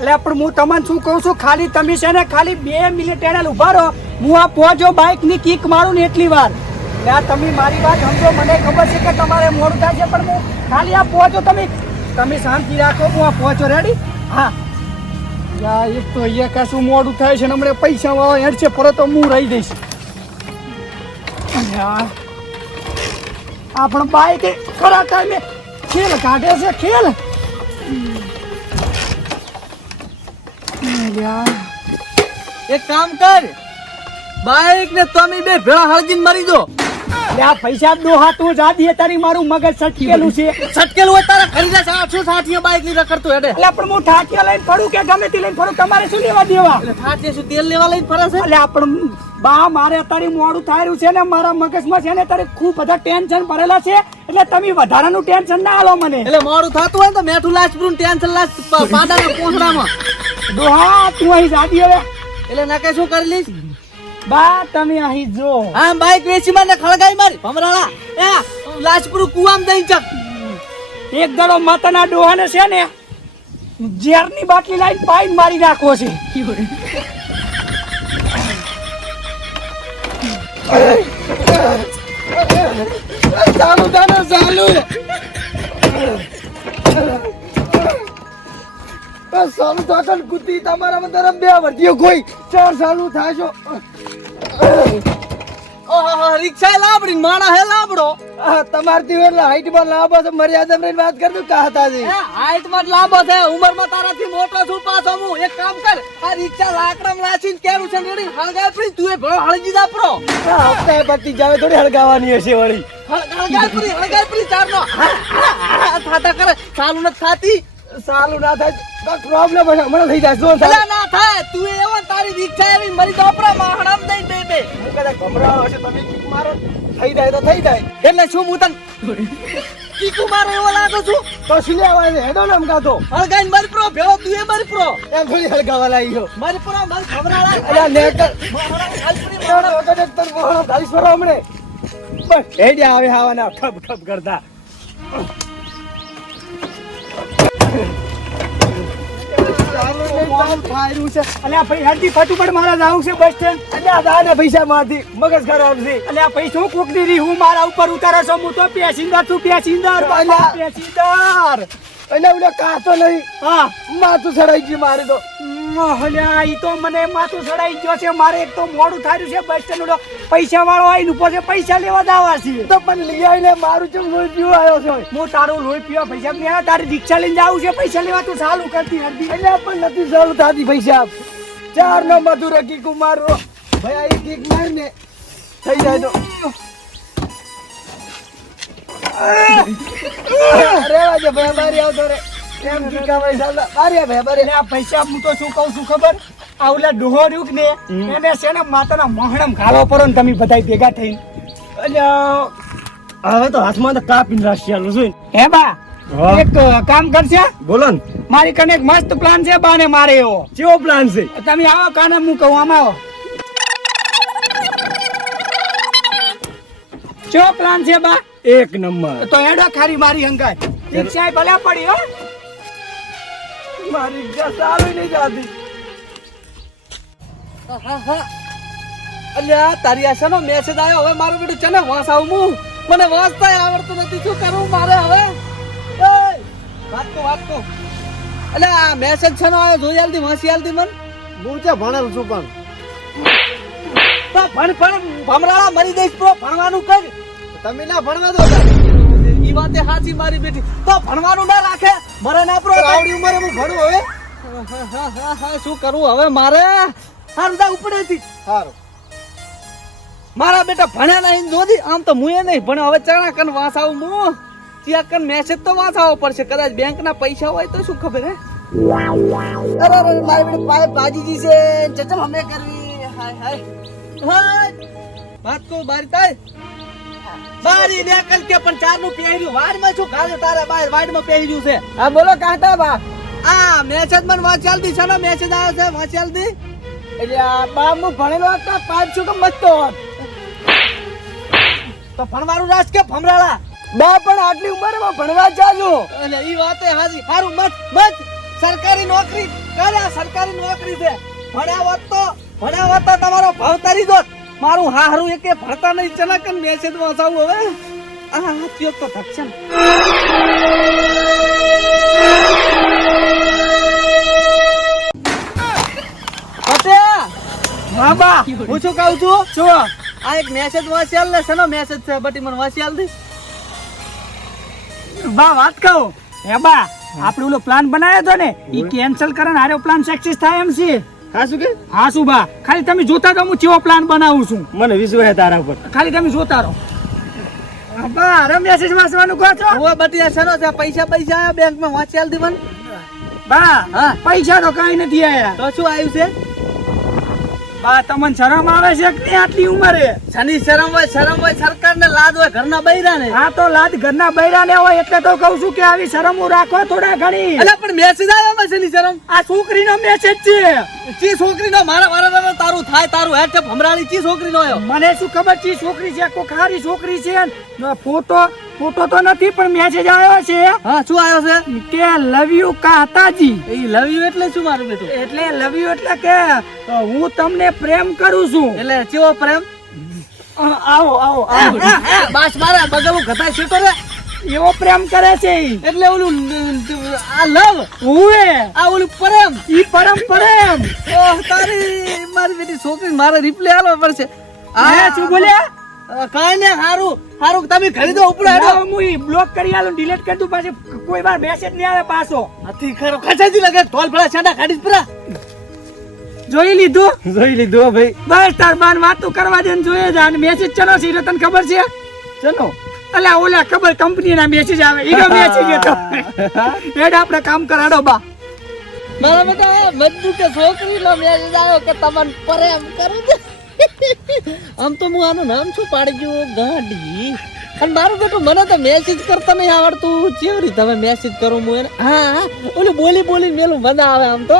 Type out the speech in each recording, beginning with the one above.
એટલે પણ હું તમને શું કહું છું, ખાલી તમે છે ને ખાલી બે મિનિટ એને ઊભા રહો. હું આ પહોંચો બાઇકની કિક મારું ને એટલી વાર. એટલે તમે મારી વાત સમજો, મને ખબર છે કે તમારે મોડું થાય છે, પણ હું ખાલી આ પહોંચો તમે તમે શાંતિ રાખો, હું આ પહોંચો રેડી હા. યા, એક તો અહીંયા કશું મોડું થાય છે ને, હમણાં પૈસા વાળો હેડ છે પરત હું રહી દઈશ. આ પણ બાઈક ખરા ટાઈમે ખેલ કાઢે છે, ખેલ. એક કામ કર. બાઈક ને તમે બે ભેળા હળગીને મરી દો. આ પૈસા દોહા તું જા દે તારી મારું મગજ સટકેલું છે. સટકેલું હોય તારે ખરીદા સાઠસો સાઠીઓ બાઈકની રખડતું હેડે? એટલે પણ હું ઠાઠિયા લઈને ફરું કે ગમે તે લઈને ફરું? તમારે શું લેવા દેવા? એટલે સાઠીએ શું તેલ લેવા લઈને ફરે છે? એટલે આપણ બા મારે અત્યારે મોડું થાય છે ને મારા મગજમાં છે ને અત્યારે ખૂબ બધા ટેન્શન ભરેલા છે એટલે તમે વધારાનું ટેન્શન ના આલો મને. એટલે મોડું થતું હોય તો મેઠું લાજપુર ટેન્શન પ- પાડાના પોસડામાં. દોહા તું અહીં જાતી હવે એટલે નકે શું કરી લઈશ બા તમે અહીં જો હા બાઈક વેચી માં ખળગાઈ મારી ભમરાળા એ લાજપુર કુવામ દઈ ચક એક દડો માતાના ડોહાને છે ને ઝેરની બાટલી લાઈન પાઈન મારી નાખવો છે ચાલુ ચાલુ ચાલુ સાલું થાકન કુતી તમારા તરફ બે વર્તીઓ કોઈ ચાર સાલું થાશો રિક્ષા લાબડી માણા હે લાબડો તમારથી એટલે હાઈટમાં લાંબો છે મર્યાદા રહીને વાત કરતું કા હતા એ હાઈટમાં લાંબો છે ઉંમરમાં તારાથી મોટો છું પાછો હું એક કામ કર આ રિક્ષા લાકડામ લાચીન કેરું છે રેડી હળગાય પડી તું એ ભળો હળગી જા પ્રો હપ્તે પતી જાવે થોડી હળગાવાની હશે વળી હળગાય પડી હળગાય પડી ચારનો થાતા કરે ચાલુ નથી થાતી સાલું ના થાય પ્રોબ્લેમ હશે. હમણાં થઈ જાય. શું અલા ના થાય. તું એવો તારી તારી છે એવી મરી દોપરા માહણામ દઈ બે બે. હું કદા ગભરાયો હશે તમે કીક મારો. થઈ જાય તો થઈ જાય. એટલે શું હું તને કીકુ મારો એવો લાગો છું? તો શું લેવા છે હેડો ને અમકા તો હળગાઈ મરી પ્રો ભેળો તું એ મરી પ્રો એમ થોડી હળગાવા લાગ્યો મરી પ્રો મર ખબરાળા અલ્યા નેકર. માહણા હાલપરી મોણો વગર એક તર ગાલીસ ભરો હમણે બસ હેડ્યા આવે હાવાના ખબ ખબ કરતા. અલ્યા ભાઈ હરદી ફટુફટ મારા જાવું છે બસ સ્ટેન્ડ અલ્યા દાને પૈસા માંથી મગજ ખરાબ છે. અલ્યા પૈસા હું કોક દીધી? હું મારા ઉપર ઉતારે છો? હું તો પેસિંદર તું પેસિંદર. પેસિંદર એટલે ઓલો કાતો નહીં. હા. માથું ચડાઈ ગયું મારે તો. અલ્યા ઈ તો મને માથું ચડાઈ ગયો છે. મારે એક તો મોડું થાયું છે બસ સ્ટેન્ડ પૈસા વાળો આવીને ઉપર છે પૈસા લેવા દાવા છે. તો પણ લઈ આવીને મારું લોહી પીવા આવ્યો છે. હું તારું લોહી પીવા પૈસા મેં તારી રિક્ષા લઈને જાવું છે. પૈસા લેવા તું ચાલુ કરતી એટલે પણ નથી ચાલુ થતી પૈસા. ચાર નો મધુર કીક કુમાર. ભાઈ આ એક કીક મારને થઈ જાય તો. રેવા વાજે ભાઈ મારી આવતો રે. કીકા ભાઈ ચાલ બારી ભાઈ બારે આ પૈસા હું તો શું કહું છું ખબર? આ ઓલા ડોહો રહ્યું ને એને છે ને માતાના મોહણમ ઘાલો પડો ને તમે બધા ભેગા થઈને. એટલે હવે તો હાથમાં તો કાપીને રાશિયાનું જોઈ. હે બા એક કામ કરશે? બોલો ને. મારી કને એક મસ્ત પ્લાન છે બાને મારે એવો. કેવો પ્લાન છે? તમે આવો કાને હું કહું આમ આવો. કેવો પ્લાન છે બા? એક નંબર. તો એડો ખારી મારી હંગાય રિક્ષા ભલે પડી હો. મારી ઈચ્છા આવી નહીં જાતી. અલ્યા તારી આશાનો મેસેજ આવ્યો? હવે મારું બેટું ચને વાંસાવું હું મને વાંચતા આવડતું નથી. શું કરવું મારે હવે? વાત તો વાત તો અલ્યા આ મેસેજ છે આવ્યો? જોઈ આલતી વાંસી આલતી મન? હું છે ભણેલ છું પણ. ભણ ભણ ભમરાળા મરી દઈશ પ્રો. ભણવાનું કર. તમે ના ભણવા દો ઈ વાતે હાચી મારી બેટી. તો ભણવાનું ના રાખે? મરે ના પ્રો આવડી ઉંમરે હું ભણું હવે? શું કરું હવે મારે? હારદા ઉપડેથી. સારું મારા બેટા ભણ્યા નહીં જોધી આમ તો હું એ નહીં ભણ્યો. હવે ચણા કન વાસાવું મુ. ત્યાં કન મેસેજ તો વાસાવો પડશે. કદાચ બેંક ના પૈસા હોય તો શું ખબર હે? અરે અરે મારી બેટી પાય બાજીજી છે. ચચમ હમે કરવી. હાય હાય. હાય. વાત કો બારી તાય? બારી નીકળ કે પણ ચારનું પહેર્યું. વાડમાં શું ગાલે તારા બાર? વાડમાં પહેર્યું છે. હા બોલો કાંતા બા. આ મેસેજ મને વાંચાલ દી છે ને મેસેજ આવ્યો છે? વાંચાલ દી એટલે બા હું ભણેલો હતા પાંચ છું કે મતતો તો ભણવાનું રાસ કે ભમરાળા? બા પણ આટલી ઉંમરે માં ભણવા જાજો. અને ઈ વાતે હાજી હારું મત મત. સરકારી નોકરી કરે સરકારી નોકરી છે. ભણ્યા હોત તો ભણ્યા તો તમારો ભાવ તરી દોત. મારું હારું એકે ભણતા નહીં. ચલા કે મેસેજ વાંચાવું હવે? આ હાથીઓ તો પટેલ હા બા હું શું કહું છું? શું આ એક મેસેજ વાંચ્યાલ ને શેનો મેસેજ છે? બટી મને વાંચી આલ દી બા વાત કહું. હે બા આપણે ઓલો પ્લાન બનાવ્યો હતો ને એ કેન્સલ કરે ને હારો પ્લાન સક્સેસ થાય એમ છે. હા શું કે? હા શું બા? ખાલી તમે જોતા તો હું ચેવો પ્લાન બનાવું છું. મને વિશ્વાસ તારા ઉપર. ખાલી તમે જોતા રહો. હા, બા હારો મેસેજ વાંચવાનું કહો છો? હવે બટી આ છે. પૈસા પૈસા આયા બેંકમાં વાંચી આલ બા હા. પૈસા તો કાંઈ નથી આયા. તો શું આવ્યું છે? બા તમને શરમ આવે છે કે આટલી ઉંમરે? શની શરમ હોય શરમ હોય સરકાર ને લાદ હોય ઘરના બૈરા ને હા તો લાદ ઘરના બૈરા ને હોય એટલે તો કહું છું કે આવી શરમ રાખો થોડા ઘણી. અલા પણ મેસેજ આવ્યો માં શની શરમ? આ છોકરીનો મેસેજ છે. ચી છોકરી નો મારા મારા તારું થાય તારું હેડ છે ભમરાળી ચી છોકરી નો આવ્યો? મને શું ખબર છે છોકરી છે કો ખારી છોકરી છે? ફોટો ફોટો તો નથી પણ મેસેજ આવ્યો છે. હા શું આવ્યો છે? કે લવ યુ કાતાજી એ લવ યુ એટલે શું મારું બેટું? એટલે લવ યુ એટલે કે હું તમને પ્રેમ કરું છું. એટલે ચેવો પ્રેમ? આવો આવો આવો. બાસ મારા બગલું ઘટાય તો રે એવો પ્રેમ કરે છે એટલે ઓલું આ લવ? હુએ આ ઓલું પ્રેમ? ઈ પરમ પ્રેમ. ઓહ તારી મારી બેટી છોકરી મારે રિપ્લે આલો પડશે. આ શું બોલ્યા? કાંઈ ને હારું હારું તમે ખરીદો ઉપડો હેડો. હું ઈ બ્લોક કરી આલું ડિલીટ કરી દઉં પાછી કોઈ વાર મેસેજ નહીં આવે પાછો. નથી ખરો. ખચાજી લગે ઢોલ ફળા છાડા કાઢીશ પરા. જોઈ લીધું? જોઈ લીધું ભાઈ. બસ તાર બાન વાતો કરવા દે ને જોઈએ જા અને મેસેજ ચલો છે ઈ તને ખબર છે? ચલો અલ્યા ઓલા ખબર કંપની ના મેસેજ આવે. ઈનો મેસેજ હતો હેડ આપણે કામ કરાડો બા. મારા બેટા મજબૂત કે છોકરી નો મેસેજ આવ્યો કે તમને પ્રેમ કરું છે. આમ તો હું આનું નામ શું પાડી ગયું? ગાંડી. અને મારું બેટું મને તો મેસેજ કરતા નહીં આવડતું. કેવી રીતે હવે મેસેજ કરું હા હા ઓલું બોલી બોલી મેલું મજા આવે આમ તો.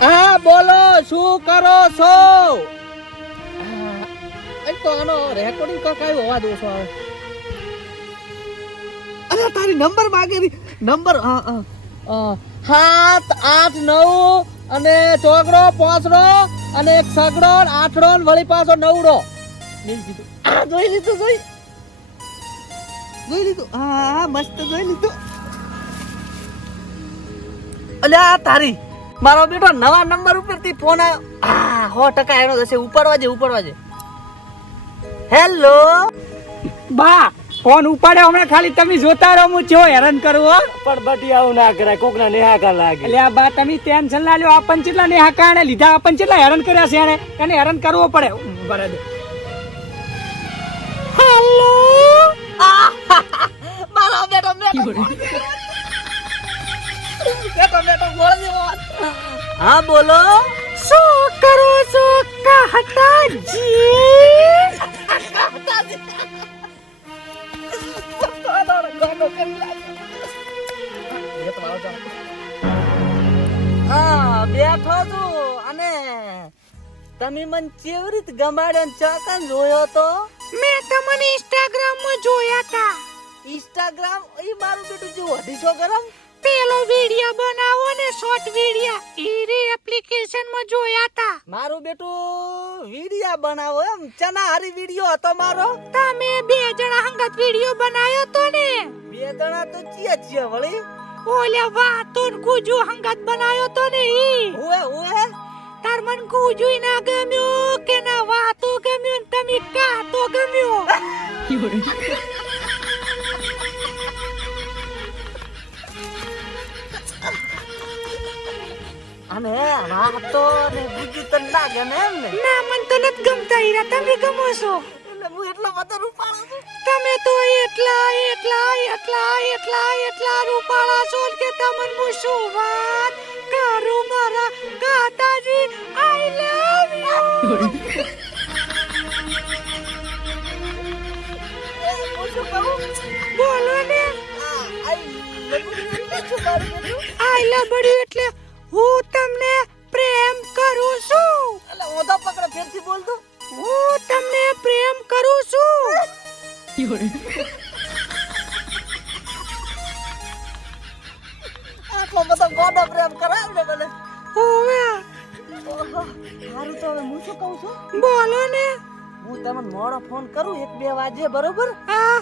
હા બોલો શું કરો છો? હા, તો આનો રેકોર્ડિંગ તો કઈ હોવા ઓછો આવે. અરે તારી નંબર માગેલી. નંબર હા હા. અ, સાત આઠ નવ અને ચોગડો પાંચડો અને એક સગડો આઠડો ને વળી પાછો નવડો. આ જોઈ લીધું જોઈ. જોઈ લીધું. હા મસ્ત જોઈ લીધું. અલ્યા તારી મારો બેટો નવા નંબર ઉપરથી ફોન આવ્યો હા સો ટકા એનો થશે. ઉપાડવા જે ઉપાડવા જે હેલો બા ફોન ઉપાડે હમણાં ખાલી. તમે જોતા રહો હું છો હેરાન કરું હો. પણ બટી આવું ના કરાય કોક ના નેહાકાર લાગે? એટલે આ બા તમે ટેન્શન ના લ્યો. આપણ કેટલા ને એને લીધા આપણ કેટલા હેરાન કર્યા છે એને. એને હેરાન કરવો પડે. બરાબર. હેલો મારા બેટો બેટો હા બોલો. શું કરો છો કાટાજી હા બેઠો છું. અને તમે મન કેવી રીતે ગમાડ્યો ને ચોકન જોયો તો? મેં તમને ઇન્સ્ટાગ્રામમાં જોયા હતા ઇન્સ્ટાગ્રામ એ મારું બેટું વધી અઢીસો ગરમ? પેલો વિડિયો બનાવો ને શોર્ટ વિડિયો ઈરી એપ્લિકેશનમાં જોયા તા. મારું બેટું વિડિયા બનાવો એમ. ચના હારી વિડિયો હતો મારો. તમે બે જણા હંગત વિડિયો બનાવ્યો તો ને? બે જણા તો ચિયા ચિયા વળી. ઓલે વાતો ને ગુજુ હંગત બનાવ્યો તો ને ઈ? ઓએ ઓએ તાર મન ગુજુ ના ગમ્યો કે ના વાતો ગમ્યો ને તમે કા તો ગમ્યો? અને તો ને બીજું તો ના ગમે એમ ને. ના મને તો નથી ગમતા હીરા. તમે ગમો છો? એટલે હું એટલો બધો રૂપાળો છું. તમે તો એટલા એટલા એટલા એટલા એટલા રૂપાળા છો કે તમને હું શું વાત કરું મારા કાતાજી આઈ લવ યુ હું બોલો ને. આઈ લવ યુ એટલે હું તમને પ્રેમ કરું છું. એટલે ઓધો પકડે ફેરથી બોલ તું. હું તમને પ્રેમ કરું છું. આખો બધો ગોડો પ્રેમ કરાવ ને મને. ઓવે હારું તો હવે હું શું કહું છું? બોલો ને. હું તમને મોડો ફોન કરું એક બે વાગે બરોબર? હા.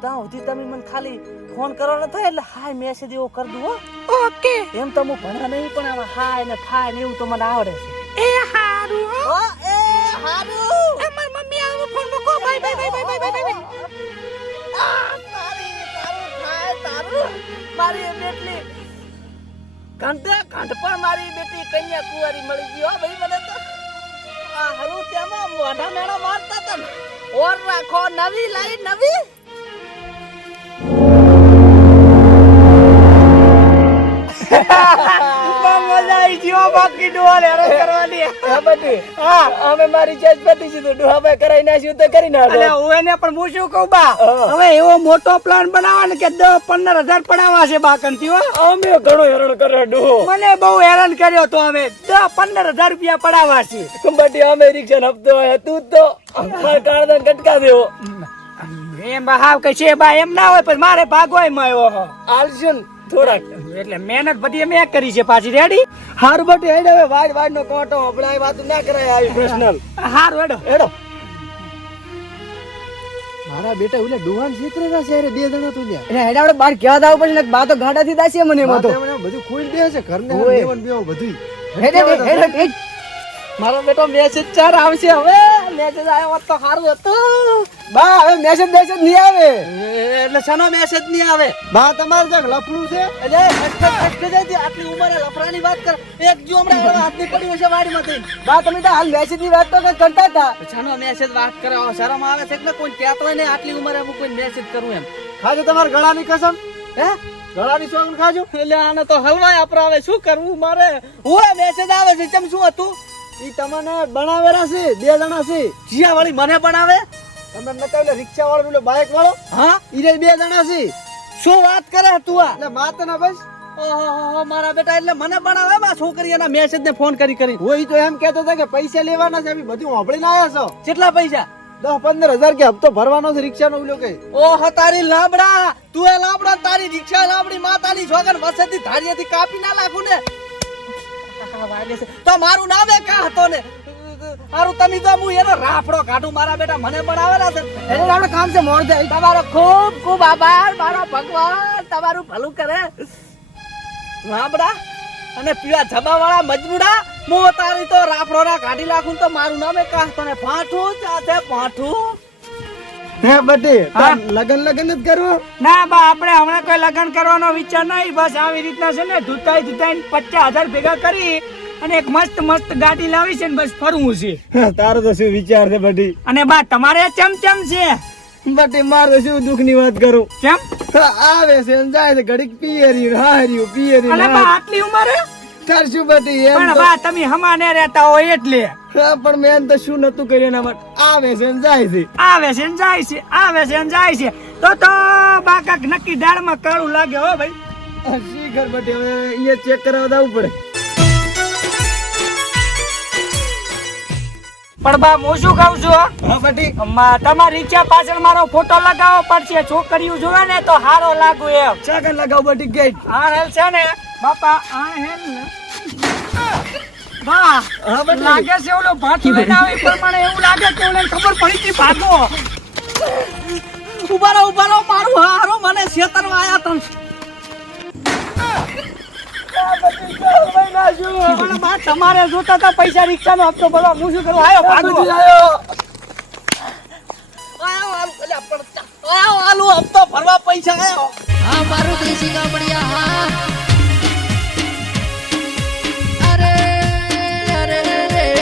ત્યાં સુધી તમે મને ખાલી ફોન કરવાનો થાય એટલે હાય મેસેજ એવો કરી દો ઓકે એમ તો હું ભણ્યા નહીં પણ આવા હાય ને ફાય ને એવું તો મને આવડે છે. એ હારું હો. એ હારું. એ માર મમ્મી આવું ફોન મૂકો. Bye bye bye bye bye bye આ, તારું થાય તારું. મારી બેટલી. ઘંટે ઘંટ પણ મારી બેટી કન્યા કુંવારી મળી ગઈ હો ભાઈ મને તો. આ હરું તેમાં મોઢા મેળો મારતા તમે. ઓર રાખો નવી લાઈ નવી. મજા બાકી ડોલ હેરો કરવાની હા બટી હા. અમે મારી ચેજ પતી છે ડુહાભાઈ કરાઈ નાખ્યું તો કરી નાખો. અલે હું એને પણ હું શું કહું બા. હવે એવો મોટો પ્લાન બનાવવાનો કે દસ પંદર પડાવવા છે બાકંતી હો. અમે ઘણો હેરાન કરે ડુહો. મને બહુ હેરાન કર્યો તો અમે દસ પંદર હજાર રૂપિયા પડાવવા છે. અમે રિક્ષા હપ્તો હોય તું તો મારે કાળદા કટકા દેવો. એમ બા હાવ કે છે બા? એમ ના હોય પણ મારે ભાગવાયમાં આવ્યો થોડાક. એટલે મહેનત બધી મેં કરી છે પાછી. રેડી હારું બટી હેડ હવે વાડ વાડ નો કોટો આપણે આ વાત ના કરાય આવી પર્સનલ હારું હેડો. હેડો. મારા બેટા ઓલે ડુહાન ક્ષેત્ર ના શહેરે બે જણા તો લ્યા. એટલે હેડા આપણે બાર કેવા દાવ પડે ને બા તો ગાડા થી દાશે મને બા તો. બધું ખોઈ દે છે ઘરને. દેવન બેવ બધું હેડ હેડ. મારો બેટો મેસેજ ચાર આવશે હવે. મેસેજ આવ્યો તો સારું હતું. બા હવે મેસેજ મેસેજ નહીં આવે. એટલે શાનો મેસેજ નહીં આવે? બા તમારે ક્યાંક લફડું છે. એટલે અટક અટક જે આટલી ઉંમરે લફરાની વાત કર. એક જો હમણાં હાથની પડી હશે વાડીમાંથી. બા તમે તો હાલ મેસેજની વાત તો કરતા હતા. શાનો મેસેજ વાત કરે હવે શરમ આવે છે કે કોઈ કહેતો હોય ને આટલી ઉંમરે હું કોઈ મેસેજ કરું એમ. ખાજો તમારા ગળાની કસમ. હે? ગળાની સોગન ખાજો. એટલે આને તો હલવાય આપરાવે શું કરવું મારે? હું મેસેજ આવે છે તેમ શું હતું? ઈ તમને બનાવેલા છે બે જણા છે. જીયા વાળી મને બનાવે? તમે નતા એટલે રિક્ષા વાળો એટલે બાઇક વાળો? હા? ઈ બે જણા છે. શું વાત કરે તું આ? એટલે માત ના બસ. ઓહો મારા બેટા એટલે મને બનાવે બા છોકરી એના મેસેજ ને ફોન કરી કરી. હોય તો એમ કેતો હતો કે પૈસા લેવાના છે આવી બધું વાપરીને આવ્યા છો. કેટલા પૈસા? દસ પંદર હજાર કે હપ્તો ભરવાનો છે રિક્ષા નો ઓલો કે. ઓહો તારી લાબડા તું એ લાબડા તારી રિક્ષા લાબડી માતાની છોકર વસેથી ધારિયાથી કાપી ના નાખું ને. તો મારું નામ એ કા હતો ને. મારું તમે તો હું એનો રાફડો કાઢું. મારા બેટા મને બનાવેલા છે. એટલે આપણે કામ છે, મોર જાય. તમારો ખૂબ ખૂબ આભાર, મારો ભગવાન. તમારું ભલું કરે. રાબડા અને પીળા જબા વાળા મજબૂડા. હું તારી તો રાફડો ના કાઢી નાખું તો મારું નામ એ કા ને. પાઠું ચાતે પાઠું હે બટી લગન લગન જ કરવું? ના બા આપણે હમણાં કોઈ લગ્ન કરવાનો વિચાર નહીં. બસ આવી રીતના છે ને ધૂતાઈ ધૂતાઈ પચાસ હજાર ભેગા કરી અને એક મસ્ત મસ્ત ગાડી લાવી છે ને બસ ફરવું છે. તારો તો શું વિચાર છે બટી? અને બા તમારે ચમચમ છે? બટી મારો શું દુઃખની વાત કરું? કેમ આવે છે જાય છે ઘડીક પિયરી હાર્યું પિયરી બા આટલી ઉંમરે? તાર બધી એમ પણ બા તમે હમાને રહેતા હોય એટલે. હા, પણ મેં તો શું નતું કર્યું એના માટે. આવે છે ને જાય છે. આવે છે ને જાય છે આવે છે ને જાય છે. તો તો બા નક્કી દાળમાં કાળું લાગે હો ભાઈ. શીખર બટી હવે એ ચેક કરાવવા જવું પડે. પણ બા હું શું કહું છું હા? બટી તમારી રિક્ષા પાછળ મારો ફોટો લગાવવો પડશે. છોકરીઓ જોવે ને તો હારો લાગુ એમ. ચાકર લગાવ બટી ગેટ? આ હેલ છે ને. બાપા આ હેલ ને. બા હા લાગે છે ઓલો ભાતું લઈને પ્રમાણે એવું લાગે કે ઓલે ખબર પડી ગઈ ભાગો. ઊભા રહો ઊભા રહો મારું હારો મને છેતરવા આયા તમ તમારે જોતા હતા પૈસા રિક્ષાનો હપ્તો ભરવા. હું શું કરું? આયો ભાગો. આવ્યો આયો. આયો આલુ અલ્યા પણ આયો આલુ હપ્તો ભરવા પૈસા આવ્યો હા મારું દેશી કાપડિયા